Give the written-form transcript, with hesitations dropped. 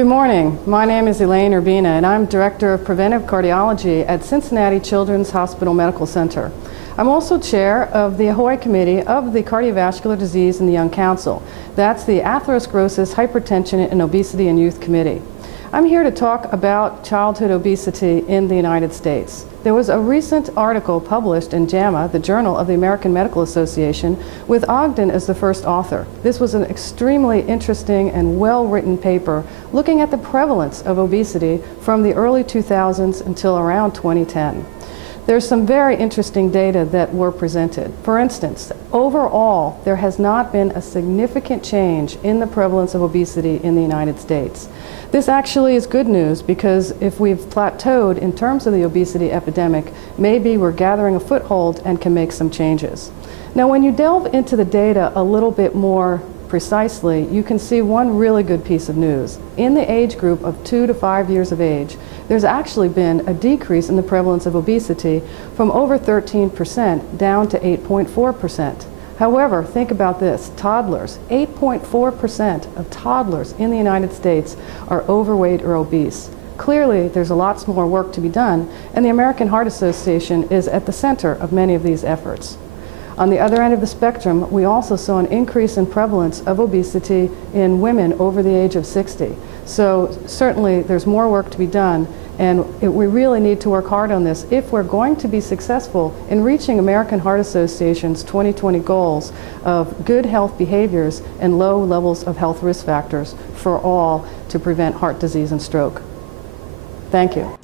Good morning. My name is Elaine Urbina, and I'm Director of Preventive Cardiology at Cincinnati Children's Hospital Medical Center. I'm also Chair of the AHOY Committee of the Cardiovascular Disease in the Young Council. That's the Atherosclerosis, Hypertension, and Obesity in Youth Committee. I'm here to talk about childhood obesity in the United States. There was a recent article published in JAMA, the Journal of the American Medical Association, with Ogden as the first author. This was an extremely interesting and well-written paper looking at the prevalence of obesity from the early 2000s until around 2010. There's some very interesting data that were presented. For instance, overall, there has not been a significant change in the prevalence of obesity in the United States. This actually is good news because if we've plateaued in terms of the obesity epidemic, maybe we're gathering a foothold and can make some changes. Now, when you delve into the data a little bit more precisely, you can see one really good piece of news. In the age group of 2 to 5 years of age, there's actually been a decrease in the prevalence of obesity from over 13% down to 8.4%. However, think about this, toddlers, 8.4% of toddlers in the United States are overweight or obese. Clearly, there's lots more work to be done, and the American Heart Association is at the center of many of these efforts. On the other end of the spectrum, we also saw an increase in prevalence of obesity in women over the age of 60. So certainly there's more work to be done, and we really need to work hard on this if we're going to be successful in reaching American Heart Association's 2020 goals of good health behaviors and low levels of health risk factors for all to prevent heart disease and stroke. Thank you.